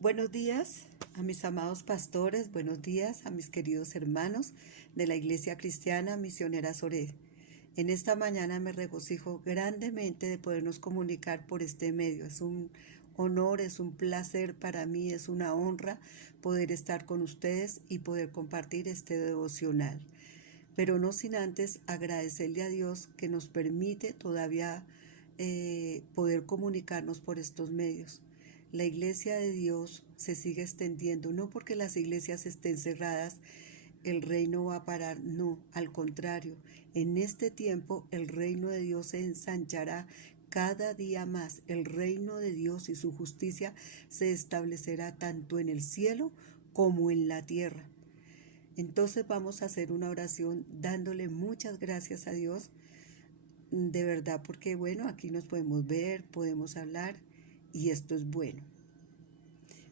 Buenos días a mis amados pastores, buenos días a mis queridos hermanos de la Iglesia Cristiana Misionera Soré. En esta mañana me regocijo grandemente de podernos comunicar por este medio. Es un honor, es un placer para mí, es una honra poder estar con ustedes y poder compartir este devocional. Pero no sin antes agradecerle a Dios que nos permite todavía poder comunicarnos por estos medios. La iglesia de Dios se sigue extendiendo, no porque las iglesias estén cerradas, el reino va a parar, no, al contrario, en este tiempo el reino de Dios se ensanchará cada día más. El reino de Dios y su justicia se establecerá tanto en el cielo como en la tierra. Entonces vamos a hacer una oración dándole muchas gracias a Dios, de verdad, porque bueno, aquí nos podemos ver, podemos hablar y esto es bueno.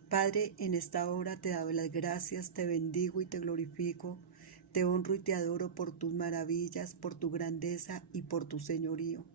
Padre, en esta hora te doy las gracias, te bendigo y te glorifico, te honro y te adoro por tus maravillas, por tu grandeza y por tu señorío.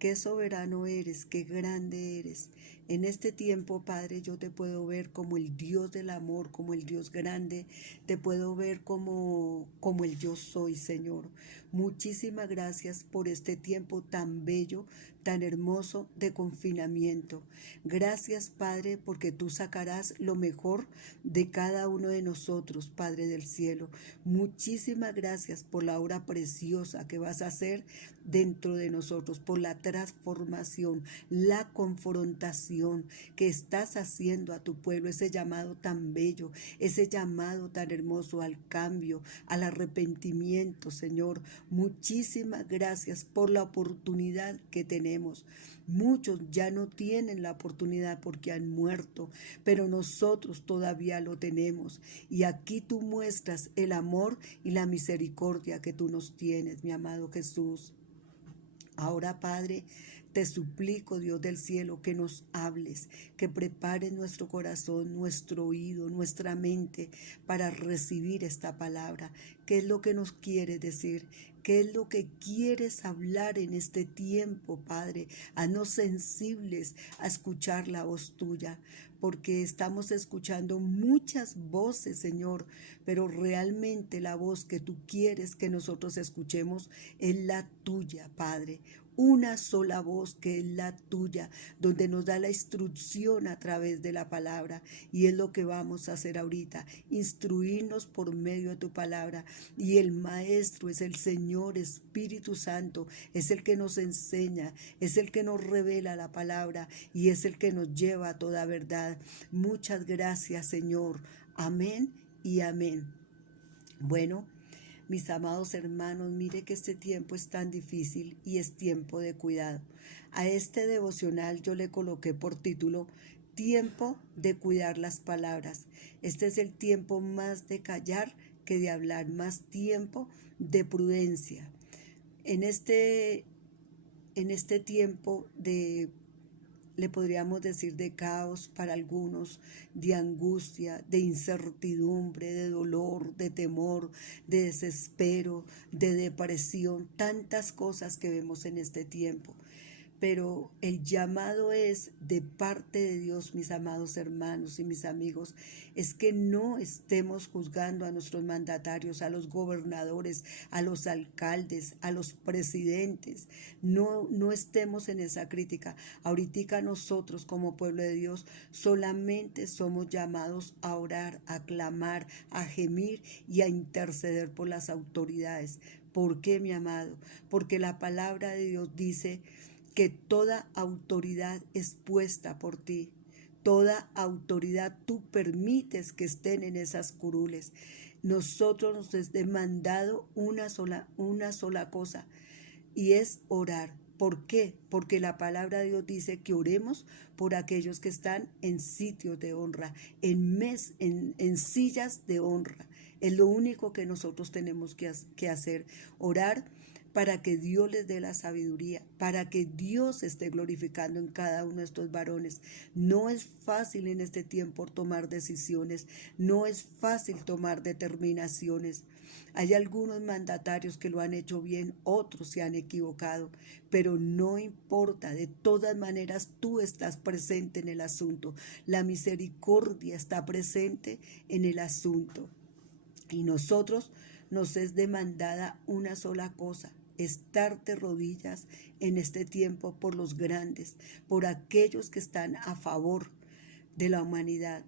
Qué soberano eres, qué grande eres. En este tiempo, Padre, yo te puedo ver como el Dios del amor, como el Dios grande. Te puedo ver como el yo soy, Señor. Muchísimas gracias por este tiempo tan bello, tan hermoso de confinamiento. Gracias, Padre, porque tú sacarás lo mejor de cada uno de nosotros, Padre del cielo. Muchísimas gracias por la obra preciosa que vas a hacer dentro de nosotros, por la transformación, la confrontación que estás haciendo a tu pueblo, ese llamado tan bello, ese llamado tan hermoso al cambio, al arrepentimiento, Señor. Muchísimas gracias por la oportunidad que tenemos. Muchos ya no tienen la oportunidad porque han muerto, pero nosotros todavía lo tenemos. Y aquí tú muestras el amor y la misericordia que tú nos tienes, mi amado Jesús. Ahora, Padre, te suplico, Dios del cielo, que nos hables, que prepares nuestro corazón, nuestro oído, nuestra mente para recibir esta palabra. ¿Qué es lo que nos quieres decir? ¿Qué es lo que quieres hablar en este tiempo, Padre? Haznos sensibles a escuchar la voz tuya, porque estamos escuchando muchas voces, Señor, pero realmente la voz que tú quieres que nosotros escuchemos es la tuya, Padre. Una sola voz que es la tuya, donde nos da la instrucción a través de la palabra. Y es lo que vamos a hacer ahorita, instruirnos por medio de tu palabra. Y el Maestro es el Señor Espíritu Santo, es el que nos enseña, es el que nos revela la palabra y es el que nos lleva a toda verdad. Muchas gracias, Señor. Amén y amén. Bueno, mis amados hermanos, mire que este tiempo es tan difícil y es tiempo de cuidado. A este devocional yo le coloqué por título Tiempo de cuidar las palabras. Este es el tiempo más de callar que de hablar, más tiempo de prudencia. En este tiempo le podríamos decir de caos para algunos, de angustia, de incertidumbre, de dolor, de temor, de desespero, de depresión, tantas cosas que vemos en este tiempo. Pero el llamado es de parte de Dios, mis amados hermanos y mis amigos, es que no estemos juzgando a nuestros mandatarios, a los gobernadores, a los alcaldes, a los presidentes. No estemos en esa crítica. Ahorita nosotros como pueblo de Dios solamente somos llamados a orar, a clamar, a gemir y a interceder por las autoridades. ¿Por qué, mi amado? Porque la palabra de Dios dice que toda autoridad es puesta por ti. Toda autoridad tú permites que estén en esas curules. Nosotros nos es demandado una sola cosa, y es orar. ¿Por qué? Porque la palabra de Dios dice que oremos por aquellos que están en sitios de honra, en sillas de honra. Es lo único que nosotros tenemos que hacer, orar para que Dios les dé la sabiduría, para que Dios esté glorificando en cada uno de estos varones. No es fácil en este tiempo tomar decisiones, no es fácil tomar determinaciones. Hay algunos mandatarios que lo han hecho bien, otros se han equivocado, pero no importa, de todas maneras tú estás presente en el asunto. La misericordia está presente en el asunto. Y nosotros nos es demandada una sola cosa: estar de rodillas en este tiempo por los grandes, por aquellos que están a favor de la humanidad.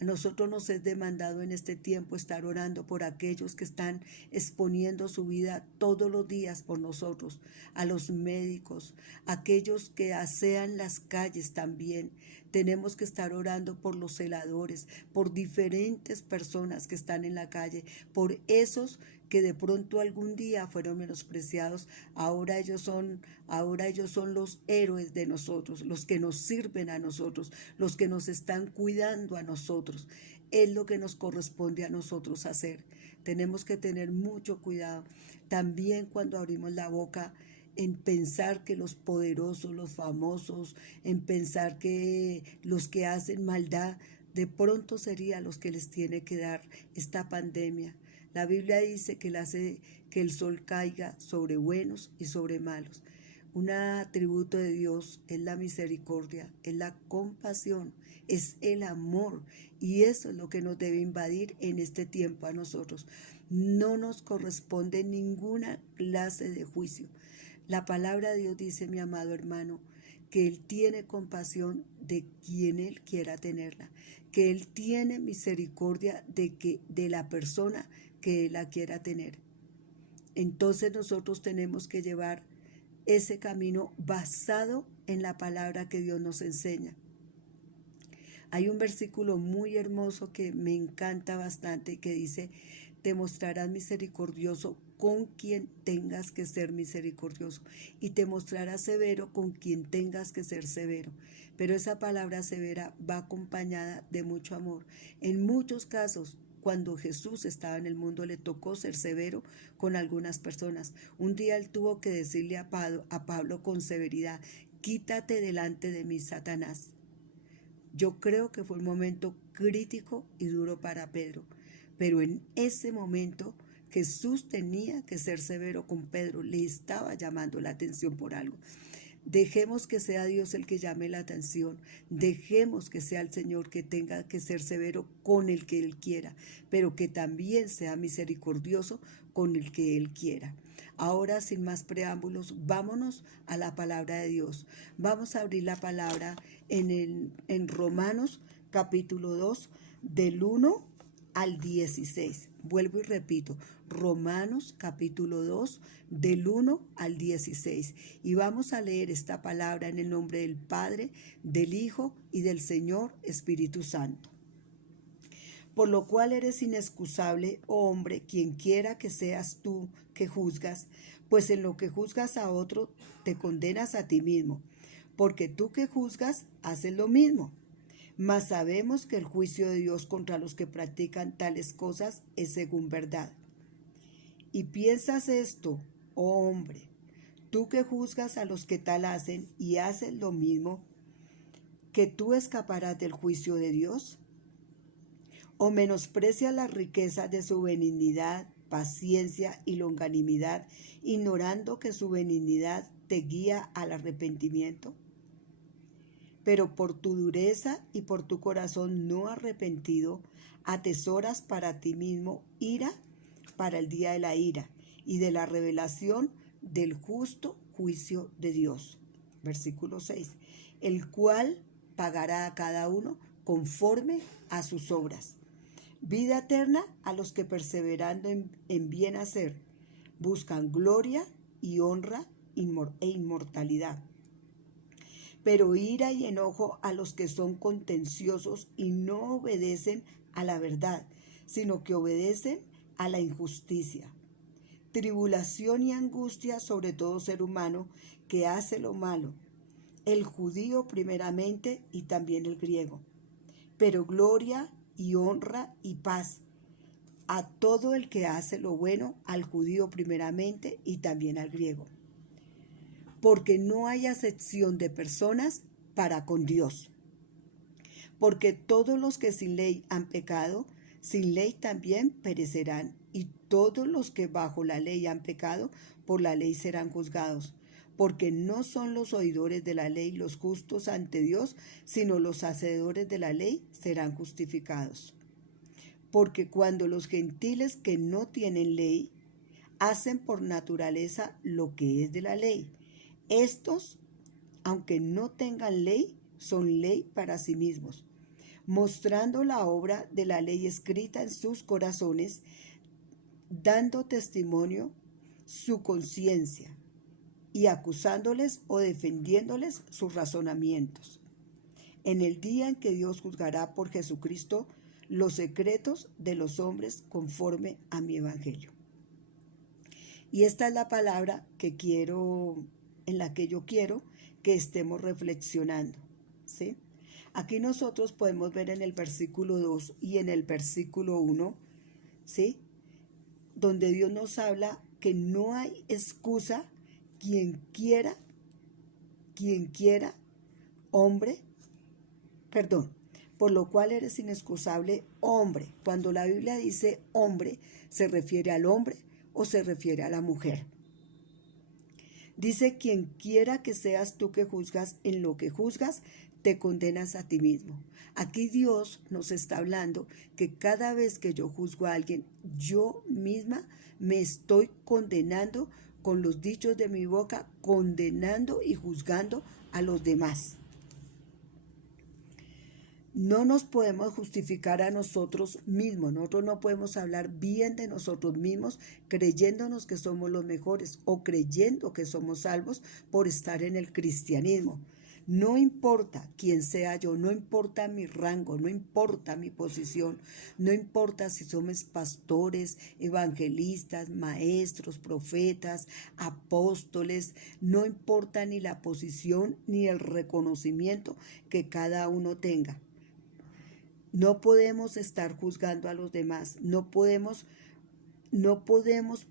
A nosotros nos es demandado en este tiempo estar orando por aquellos que están exponiendo su vida todos los días por nosotros, a los médicos, aquellos que asean las calles también. Tenemos que estar orando por los celadores, por diferentes personas que están en la calle, por esos que de pronto algún día fueron menospreciados. Ahora ellos son los héroes de nosotros, los que nos sirven a nosotros, los que nos están cuidando a nosotros. Es lo que nos corresponde a nosotros hacer. Tenemos que tener mucho cuidado. También cuando abrimos la boca, en pensar que los poderosos, los famosos, en pensar que los que hacen maldad, de pronto serían los que les tiene que dar esta pandemia. La Biblia dice que Él hace que el sol caiga sobre buenos y sobre malos. Un atributo de Dios es la misericordia, es la compasión, es el amor, y eso es lo que nos debe invadir en este tiempo a nosotros. No nos corresponde ninguna clase de juicio. La palabra de Dios dice, mi amado hermano, que Él tiene compasión de quien Él quiera tenerla, que Él tiene misericordia de la persona que Él la quiera tener. Entonces nosotros tenemos que llevar ese camino basado en la palabra que Dios nos enseña. Hay un versículo muy hermoso que me encanta bastante que dice, te mostrarás misericordioso con quien tengas que ser misericordioso y te mostrarás severo con quien tengas que ser severo. Pero esa palabra severa va acompañada de mucho amor. En muchos casos, cuando Jesús estaba en el mundo, le tocó ser severo con algunas personas. Un día él tuvo que decirle a Pablo con severidad, quítate delante de mí, Satanás. Yo creo que fue un momento crítico y duro para Pedro, pero en ese momento Jesús tenía que ser severo con Pedro, le estaba llamando la atención por algo. Dejemos que sea Dios el que llame la atención, dejemos que sea el Señor que tenga que ser severo con el que Él quiera, pero que también sea misericordioso con el que Él quiera. Ahora, sin más preámbulos, vámonos a la palabra de Dios. Vamos a abrir la palabra en Romanos capítulo 2, del 1 al 16. Vuelvo y repito, Romanos capítulo 2, del 1 al 16. Y vamos a leer esta palabra en el nombre del Padre, del Hijo y del Señor Espíritu Santo. Por lo cual eres inexcusable, oh hombre, quien quiera que seas tú que juzgas, pues en lo que juzgas a otro te condenas a ti mismo, porque tú que juzgas haces lo mismo. Mas sabemos que el juicio de Dios contra los que practican tales cosas es según verdad. Y piensas esto, oh hombre, tú que juzgas a los que tal hacen y haces lo mismo, ¿que tú escaparás del juicio de Dios? ¿O menosprecias la riqueza de su benignidad, paciencia y longanimidad, ignorando que su benignidad te guía al arrepentimiento? Pero por tu dureza y por tu corazón no arrepentido, atesoras para ti mismo ira para el día de la ira y de la revelación del justo juicio de Dios. Versículo 6. El cual pagará a cada uno conforme a sus obras. Vida eterna a los que perseverando en bien hacer buscan gloria y honra e inmortalidad. Pero ira y enojo a los que son contenciosos y no obedecen a la verdad, sino que obedecen a la injusticia. Tribulación y angustia sobre todo ser humano que hace lo malo, el judío primeramente y también el griego. Pero gloria y honra y paz a todo el que hace lo bueno, al judío primeramente y también al griego. Porque no hay acepción de personas para con Dios. Porque todos los que sin ley han pecado, sin ley también perecerán, y todos los que bajo la ley han pecado, por la ley serán juzgados. Porque no son los oidores de la ley los justos ante Dios, sino los hacedores de la ley serán justificados. Porque cuando los gentiles que no tienen ley hacen por naturaleza lo que es de la ley, estos, aunque no tengan ley, son ley para sí mismos, mostrando la obra de la ley escrita en sus corazones, dando testimonio su conciencia y acusándoles o defendiéndoles sus razonamientos. En el día en que Dios juzgará por Jesucristo los secretos de los hombres conforme a mi evangelio. Y esta es la palabra en la que yo quiero que estemos reflexionando, ¿sí? Aquí nosotros podemos ver en el versículo 2 y en el versículo 1, ¿sí?, donde Dios nos habla que no hay excusa, quien quiera, por lo cual eres inexcusable, hombre. Cuando la Biblia dice hombre, se refiere al hombre o se refiere a la mujer. Dice, quien quiera que seas tú que juzgas, en lo que juzgas, te condenas a ti mismo. Aquí Dios nos está hablando que cada vez que yo juzgo a alguien, yo misma me estoy condenando con los dichos de mi boca, condenando y juzgando a los demás. No nos podemos justificar a nosotros mismos. Nosotros no podemos hablar bien de nosotros mismos creyéndonos que somos los mejores o creyendo que somos salvos por estar en el cristianismo. No importa quién sea yo, no importa mi rango, no importa mi posición, no importa si somos pastores, evangelistas, maestros, profetas, apóstoles, no importa ni la posición ni el reconocimiento que cada uno tenga. No podemos estar juzgando a los demás, no podemos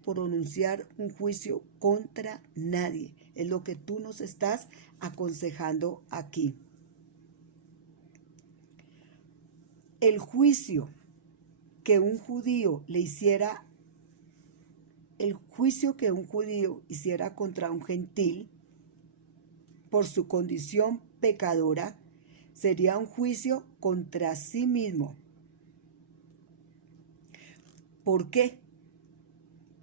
pronunciar un juicio contra nadie. Es lo que tú nos estás aconsejando aquí. El juicio que un judío hiciera contra un gentil por su condición pecadora sería un juicio contra sí mismo. ¿Por qué?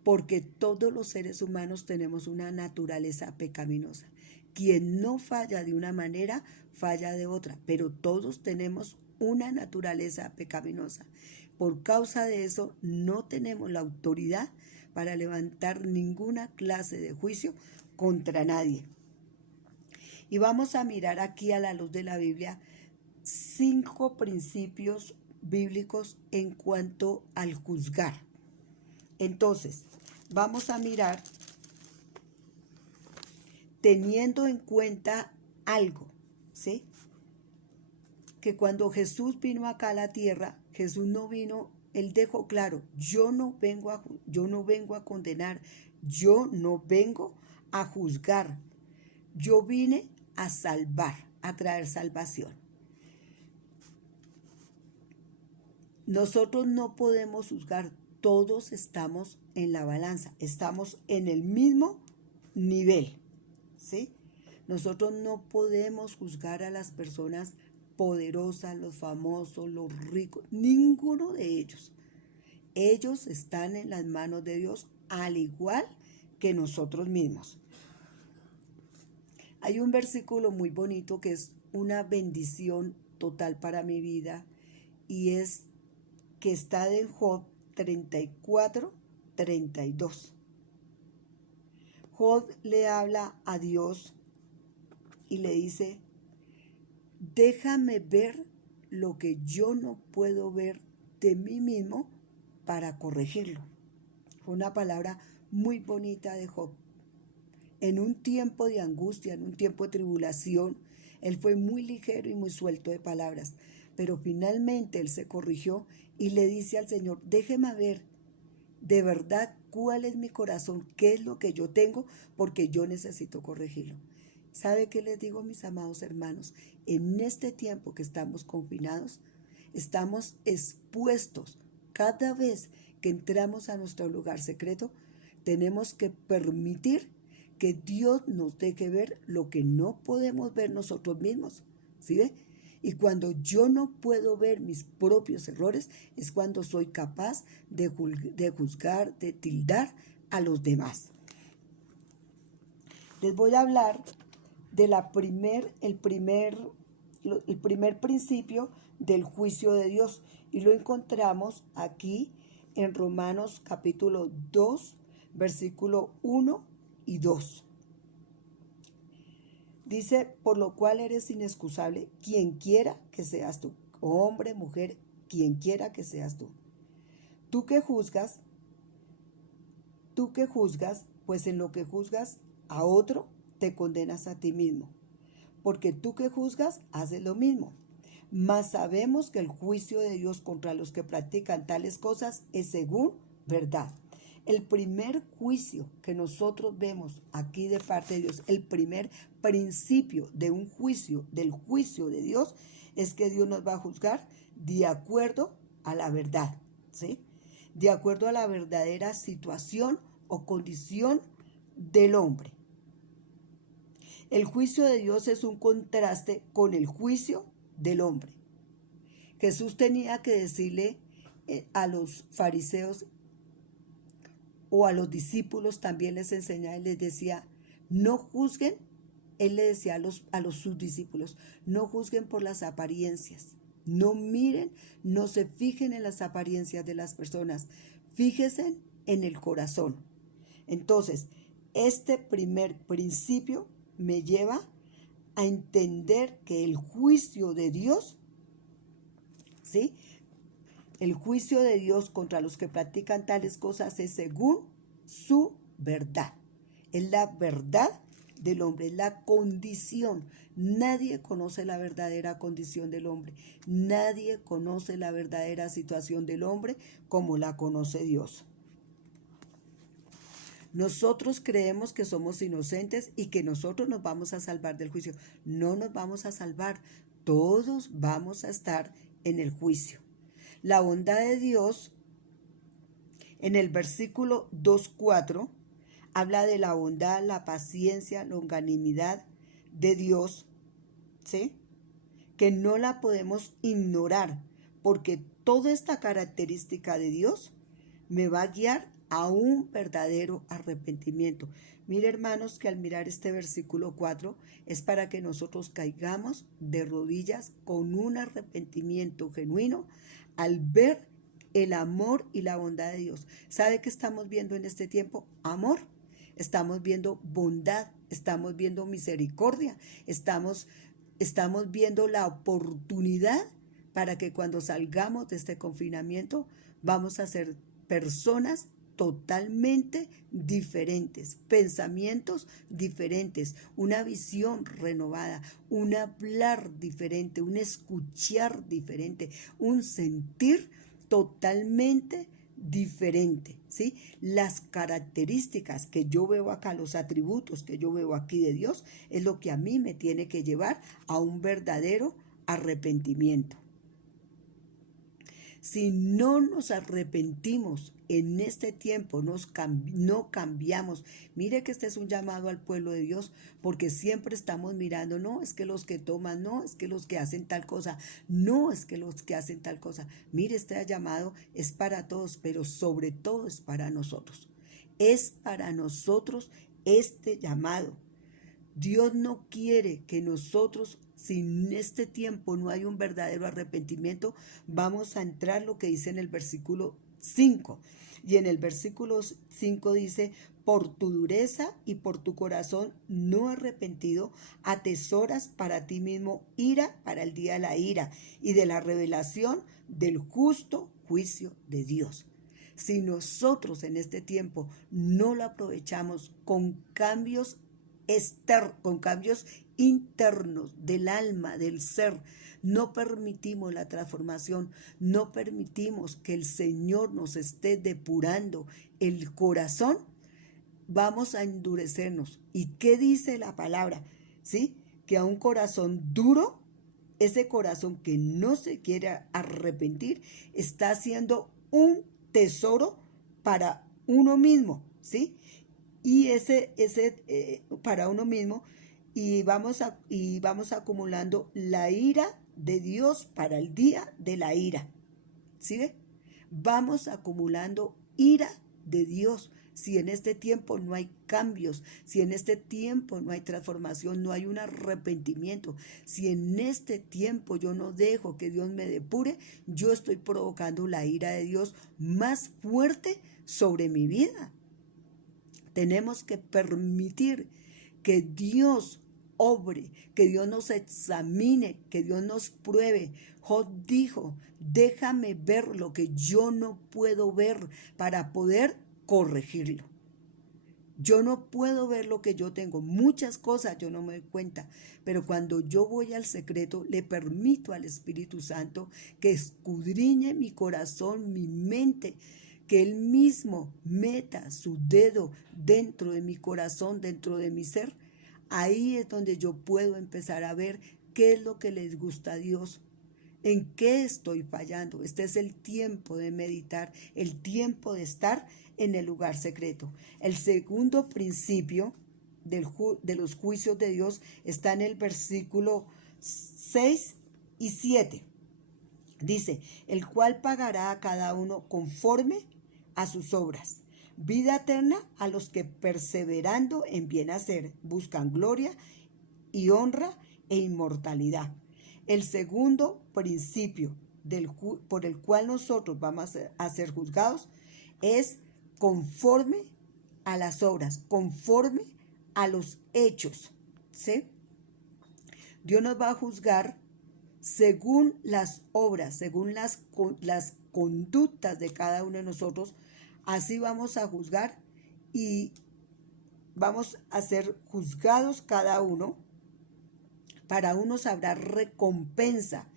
Porque todos los seres humanos tenemos una naturaleza pecaminosa. Quien no falla de una manera, falla de otra, pero todos tenemos una naturaleza pecaminosa. Por causa de eso, no tenemos la autoridad para levantar ninguna clase de juicio contra nadie. Y vamos a mirar aquí a la luz de la Biblia 5 principios bíblicos en cuanto al juzgar. Entonces, vamos a mirar teniendo en cuenta algo, ¿sí? Que cuando Jesús vino acá a la tierra, Jesús no vino, Él dejó claro, yo no vengo a condenar, yo no vengo a juzgar, yo vine a salvar, a traer salvación. Nosotros no podemos juzgar, todos estamos en la balanza, estamos en el mismo nivel, ¿sí? Nosotros no podemos juzgar a las personas poderosas, los famosos, los ricos, ninguno de ellos. Ellos están en las manos de Dios, al igual que nosotros mismos. Hay un versículo muy bonito que es una bendición total para mi vida y es que está en Job 34:32. Job le habla a Dios y le dice, déjame ver lo que yo no puedo ver de mí mismo para corregirlo. Fue una palabra muy bonita de Job. En un tiempo de angustia, en un tiempo de tribulación, él fue muy ligero y muy suelto de palabras. Pero finalmente él se corrigió y le dice al Señor, déjeme ver de verdad cuál es mi corazón, qué es lo que yo tengo, porque yo necesito corregirlo. ¿Sabe qué les digo, mis amados hermanos? En este tiempo que estamos confinados, estamos expuestos. Cada vez que entramos a nuestro lugar secreto, tenemos que permitir que Dios nos deje ver lo que no podemos ver nosotros mismos. ¿Sí ve? Y cuando yo no puedo ver mis propios errores, es cuando soy capaz de juzgar, de tildar a los demás. Les voy a hablar de el primer principio del juicio de Dios. Y lo encontramos aquí en Romanos capítulo 2, versículo 1 y 2. Dice, por lo cual eres inexcusable, quien quiera que seas tú, hombre, mujer, quien quiera que seas tú. Tú que juzgas, pues en lo que juzgas a otro, te condenas a ti mismo, porque tú que juzgas, haces lo mismo. Mas sabemos que el juicio de Dios contra los que practican tales cosas es según verdad. El primer juicio que nosotros vemos aquí de parte de Dios, el primer principio de un juicio, del juicio de Dios, es que Dios nos va a juzgar de acuerdo a la verdad, ¿sí? De acuerdo a la verdadera situación o condición del hombre. El juicio de Dios es un contraste con el juicio del hombre. Jesús tenía que decirle a los fariseos o a los discípulos, también les enseñaba y les decía, no juzguen. Él le decía a sus discípulos, no juzguen por las apariencias, no miren, no se fijen en las apariencias de las personas, fíjense en el corazón. Entonces, este primer principio me lleva a entender que el juicio de Dios, ¿sí? El juicio de Dios contra los que practican tales cosas es según su verdad. Es la verdad del hombre, es la condición. Nadie conoce la verdadera condición del hombre. Nadie conoce la verdadera situación del hombre como la conoce Dios. Nosotros creemos que somos inocentes y que nosotros nos vamos a salvar del juicio. No nos vamos a salvar. Todos vamos a estar en el juicio. La bondad de Dios, en el versículo 2:4, habla de la bondad, la paciencia, longanimidad de Dios, ¿sí? Que no la podemos ignorar, porque toda esta característica de Dios me va a guiar a un verdadero arrepentimiento. Mire, hermanos, que al mirar este versículo 4 es para que nosotros caigamos de rodillas con un arrepentimiento genuino al ver el amor y la bondad de Dios. ¿Sabe qué estamos viendo en este tiempo? Amor. Estamos viendo bondad, estamos viendo misericordia, estamos viendo la oportunidad para que cuando salgamos de este confinamiento vamos a ser personas totalmente diferentes, pensamientos diferentes, una visión renovada, un hablar diferente, un escuchar diferente, un sentir totalmente diferente, ¿sí? Las características que yo veo acá, los atributos que yo veo aquí de Dios, es lo que a mí me tiene que llevar a un verdadero arrepentimiento. Si no nos arrepentimos en este tiempo, no cambiamos. Mire que este es un llamado al pueblo de Dios, porque siempre estamos mirando, no, es que los que toman, no, es que los que hacen tal cosa, no, es que los que hacen tal cosa. Mire, este llamado es para todos, pero sobre todo es para nosotros. Es para nosotros este llamado. Dios no quiere que nosotros, si en este tiempo no hay un verdadero arrepentimiento, vamos a entrar lo que dice en el versículo 5. Y en el versículo 5 dice, por tu dureza y por tu corazón no arrepentido, atesoras para ti mismo ira para el día de la ira y de la revelación del justo juicio de Dios. Si nosotros en este tiempo no lo aprovechamos con cambios con cambios internos del alma, del ser. No permitimos la transformación, no permitimos que el Señor nos esté depurando el corazón, vamos a endurecernos. ¿Y qué dice la palabra? ¿Sí? Que a un corazón duro, ese corazón que no se quiere arrepentir, está haciendo un tesoro para uno mismo, ¿sí? Y ese para uno mismo, y vamos acumulando la ira de Dios para el día de la ira. ¿Sí ve? Vamos acumulando ira de Dios. Si en este tiempo no hay cambios, si en este tiempo no hay transformación, no hay un arrepentimiento, si en este tiempo yo no dejo que Dios me depure, yo estoy provocando la ira de Dios más fuerte sobre mi vida. Tenemos que permitir que Dios obre, que Dios nos examine, que Dios nos pruebe. Job dijo, déjame ver lo que yo no puedo ver para poder corregirlo. Yo no puedo ver lo que yo tengo. Muchas cosas yo no me doy cuenta. Pero cuando yo voy al secreto, le permito al Espíritu Santo que escudriñe mi corazón, mi mente, que Él mismo meta su dedo dentro de mi corazón, dentro de mi ser. Ahí es donde yo puedo empezar a ver qué es lo que les gusta a Dios, en qué estoy fallando. Este es el tiempo de meditar, el tiempo de estar en el lugar secreto. El segundo principio de los juicios de Dios está en el versículo 6 y 7. Dice, el cual pagará a cada uno conforme a sus obras. Vida eterna a los que perseverando en bien hacer buscan gloria y honra e inmortalidad. El segundo principio por el cual nosotros vamos a ser juzgados es conforme a las obras, conforme a los hechos, ¿sí? Dios nos va a juzgar según las obras, según las conductas de cada uno de nosotros. Así vamos a juzgar y vamos a ser juzgados cada uno. Para unos habrá recompensa,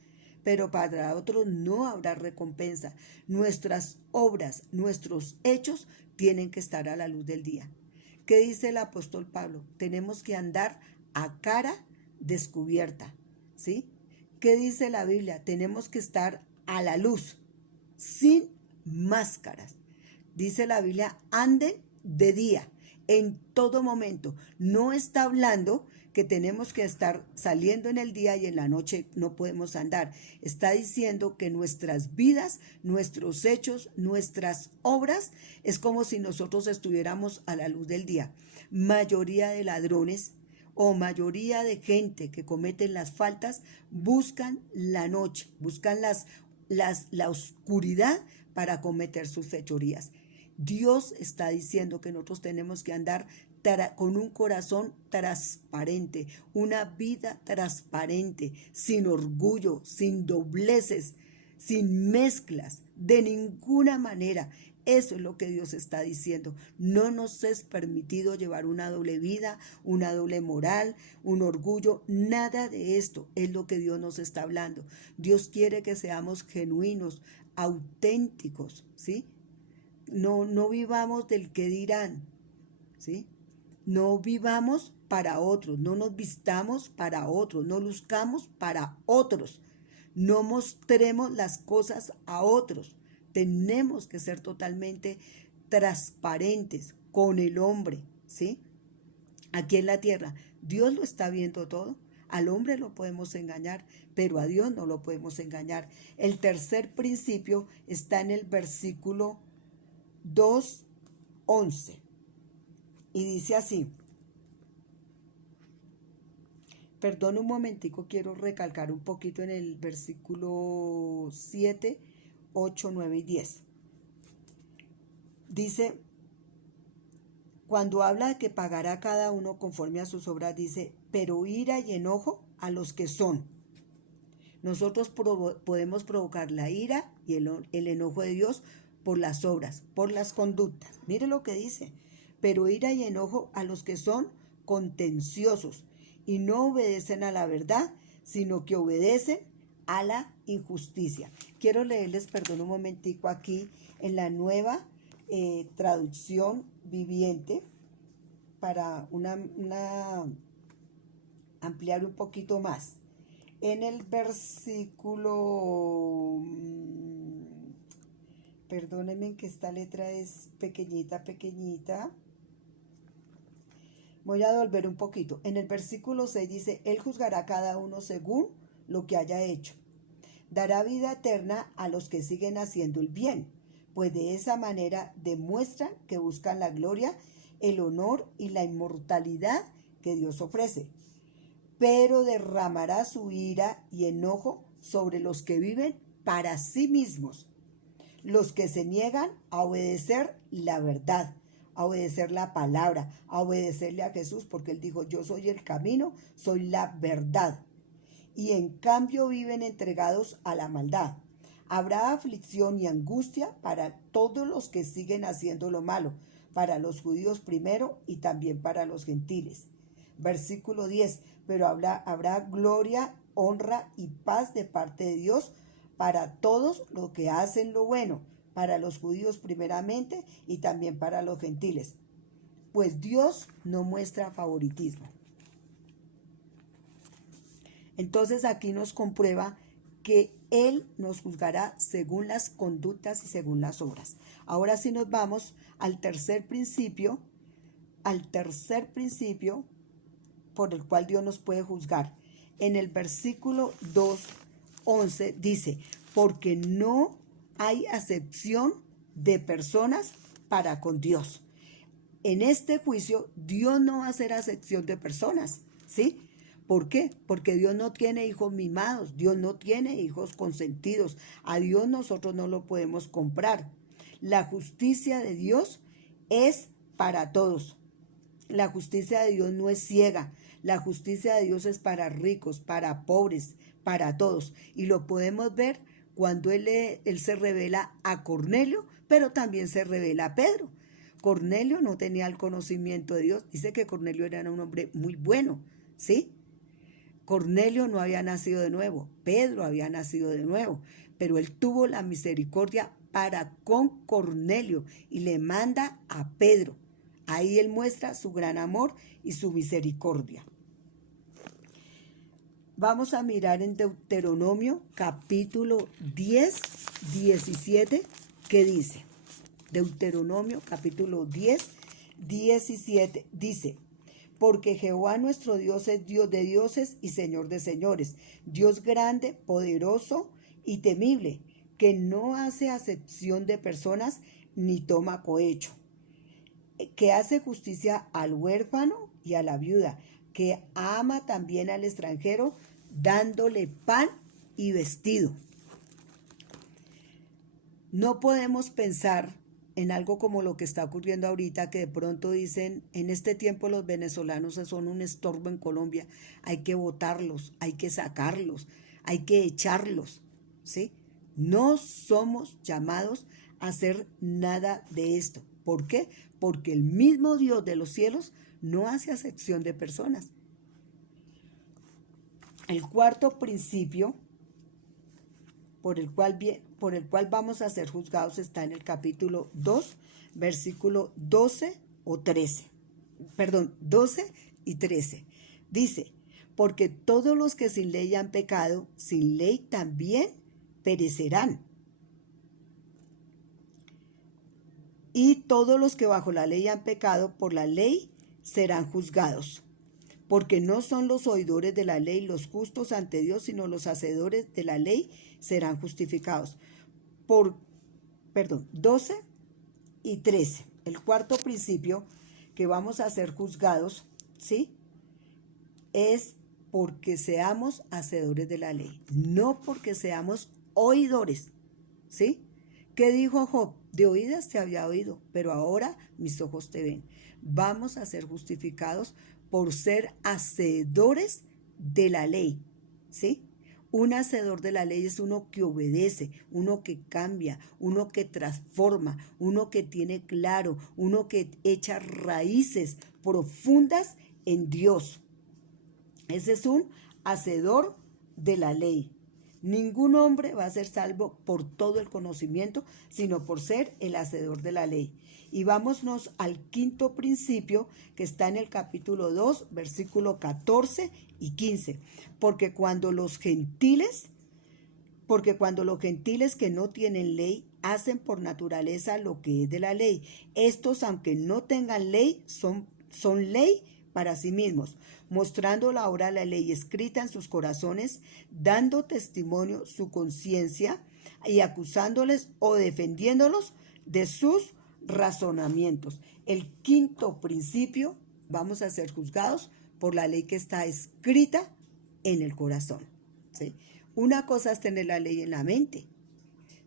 pero para otros no habrá recompensa. Nuestras obras, nuestros hechos tienen que estar a la luz del día. ¿Qué dice el apóstol Pablo? Tenemos que andar a cara descubierta, ¿sí? ¿Qué dice la Biblia? Tenemos que estar a la luz, sin máscaras. Dice la Biblia, anden de día, en todo momento. No está hablando que tenemos que estar saliendo en el día y en la noche no podemos andar. Está diciendo que nuestras vidas, nuestros hechos, nuestras obras, es como si nosotros estuviéramos a la luz del día. Mayoría de ladrones o mayoría de gente que cometen las faltas buscan la noche, buscan la oscuridad para cometer sus fechorías. Dios está diciendo que nosotros tenemos que andar con un corazón transparente, una vida transparente, sin orgullo, sin dobleces, sin mezclas, de ninguna manera. Eso es lo que Dios está diciendo. No nos es permitido llevar una doble vida, una doble moral, un orgullo. Nada de esto es lo que Dios nos está hablando. Dios quiere que seamos genuinos, auténticos, ¿sí? No vivamos del que dirán, ¿sí? No vivamos para otros, no nos vistamos para otros, no luzcamos para otros, no mostremos las cosas a otros. Tenemos que ser totalmente transparentes con el hombre, ¿sí? Aquí en la tierra, Dios lo está viendo todo. Al hombre lo podemos engañar, pero a Dios no lo podemos engañar. El tercer principio está en el versículo 2:11 y dice así. Perdón un momentico, quiero recalcar un poquito en el versículo 7, 8, 9 y 10. Dice, cuando habla de que pagará cada uno conforme a sus obras, dice, pero ira y enojo a los que son. Nosotros podemos provocar la ira y el enojo de Dios por las obras, por las conductas. Mire lo que dice, pero ira y enojo a los que son contenciosos y no obedecen a la verdad, sino que obedecen a la injusticia. Quiero leerles, perdón, un momentico aquí en la nueva traducción viviente para ampliar un poquito más. En el versículo, perdónenme que esta letra es pequeñita. Voy a volver un poquito. En el versículo 6 dice, Él juzgará a cada uno según lo que haya hecho. Dará vida eterna a los que siguen haciendo el bien, pues de esa manera demuestran que buscan la gloria, el honor y la inmortalidad que Dios ofrece. Pero derramará su ira y enojo sobre los que viven para sí mismos, los que se niegan a obedecer la verdad, a obedecer la palabra, a obedecerle a Jesús, porque Él dijo, yo soy el camino, soy la verdad. Y en cambio viven entregados a la maldad. Habrá aflicción y angustia para todos los que siguen haciendo lo malo, para los judíos primero y también para los gentiles. Versículo 10, pero habrá gloria, honra y paz de parte de Dios para todos los que hacen lo bueno, para los judíos primeramente y también para los gentiles. Pues Dios no muestra favoritismo. Entonces aquí nos comprueba que Él nos juzgará según las conductas y según las obras. Ahora sí nos vamos al tercer principio por el cual Dios nos puede juzgar. En el versículo 2:11 dice, porque no hay acepción de personas para con Dios. En este juicio, Dios no va a hacer acepción de personas, ¿sí? ¿Por qué? Porque Dios no tiene hijos mimados, Dios no tiene hijos consentidos. A Dios nosotros no lo podemos comprar. La justicia de Dios es para todos. La justicia de Dios no es ciega. La justicia de Dios es para ricos, para pobres, para todos. Y lo podemos ver cuando Él se revela a Cornelio, pero también se revela a Pedro. Cornelio no tenía el conocimiento de Dios. Dice que Cornelio era un hombre muy bueno, ¿sí? Cornelio no había nacido de nuevo, Pedro había nacido de nuevo, pero él tuvo la misericordia para con Cornelio y le manda a Pedro. Ahí él muestra su gran amor y su misericordia. Vamos a mirar en Deuteronomio capítulo 10, 17, ¿qué dice? Deuteronomio capítulo 10, 17 dice, porque Jehová nuestro Dios es Dios de dioses y Señor de señores, Dios grande, poderoso y temible, que no hace acepción de personas ni toma cohecho, que hace justicia al huérfano y a la viuda, que ama también al extranjero, dándole pan y vestido. No podemos pensar en algo como lo que está ocurriendo ahorita, que de pronto dicen, en este tiempo los venezolanos son un estorbo en Colombia, hay que botarlos, hay que sacarlos, hay que echarlos, ¿sí? No somos llamados a hacer nada de esto. ¿Por qué? Porque el mismo Dios de los cielos no hace acepción de personas. El cuarto principio por el cual vamos a ser juzgados está en el capítulo 2, versículo 12 o 13. Perdón, 12 y 13. Dice, porque todos los que sin ley han pecado, sin ley también perecerán. Y todos los que bajo la ley han pecado, por la ley serán juzgados. Porque no son los oidores de la ley los justos ante Dios, sino los hacedores de la ley serán justificados. 12 y 13. El cuarto principio que vamos a ser juzgados, ¿sí? Es porque seamos hacedores de la ley, no porque seamos oidores, ¿sí? ¿Qué dijo Job? De oídas te había oído, pero ahora mis ojos te ven. Vamos a ser justificados por ser hacedores de la ley, ¿sí? Un hacedor de la ley es uno que obedece, uno que cambia, uno que transforma, uno que tiene claro, uno que echa raíces profundas en Dios. Ese es un hacedor de la ley. Ningún hombre va a ser salvo por todo el conocimiento, sino por ser el hacedor de la ley. Y vámonos al quinto principio que está en el capítulo 2, versículo 14 y 15. Porque cuando los gentiles que no tienen ley hacen por naturaleza lo que es de la ley, estos, aunque no tengan ley, son ley para sí mismos, mostrando ahora la ley escrita en sus corazones, dando testimonio su conciencia y acusándoles o defendiéndolos de sus razonamientos. El quinto principio, vamos a ser juzgados por la ley que está escrita en el corazón, ¿sí? Una cosa es tener la ley en la mente.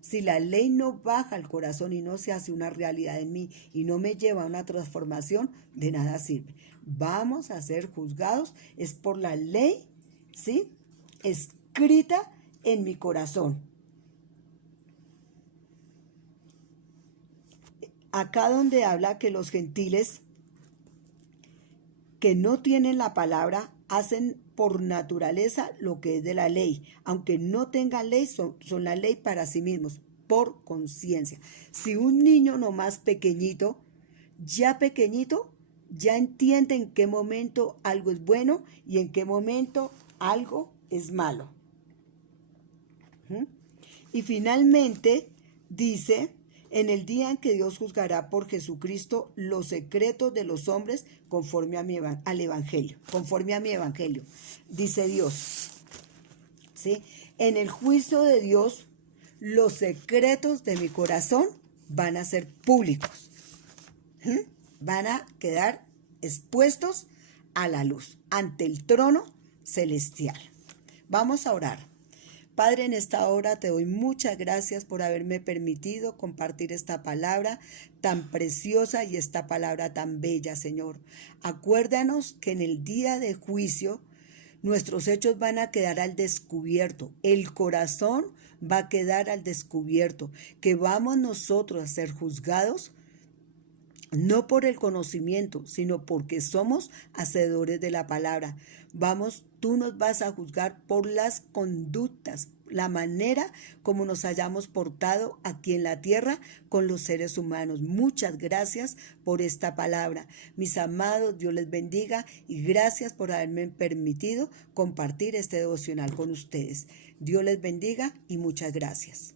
Si la ley no baja al corazón y no se hace una realidad en mí y no me lleva a una transformación, de nada sirve. Vamos a ser juzgados, es por la ley, ¿sí?, escrita en mi corazón. Acá donde habla que los gentiles que no tienen la palabra hacen por naturaleza lo que es de la ley, aunque no tengan ley, son la ley para sí mismos, por conciencia. Si un niño nomás pequeñito, ya entiende en qué momento algo es bueno y en qué momento algo es malo. Y finalmente dice, en el día en que Dios juzgará por Jesucristo los secretos de los hombres conforme al Evangelio, conforme a mi Evangelio, dice Dios, ¿sí? En el juicio de Dios, los secretos de mi corazón van a ser públicos, van a quedar expuestos a la luz, ante el trono celestial. Vamos a orar. Padre, en esta hora te doy muchas gracias por haberme permitido compartir esta palabra tan preciosa y esta palabra tan bella, Señor. Acuérdanos que en el día de juicio nuestros hechos van a quedar al descubierto, el corazón va a quedar al descubierto, que vamos nosotros a ser juzgados no por el conocimiento, sino porque somos hacedores de la palabra. Tú nos vas a juzgar por las conductas, la manera como nos hayamos portado aquí en la tierra con los seres humanos. Muchas gracias por esta palabra. Mis amados, Dios les bendiga y gracias por haberme permitido compartir este devocional con ustedes. Dios les bendiga y muchas gracias.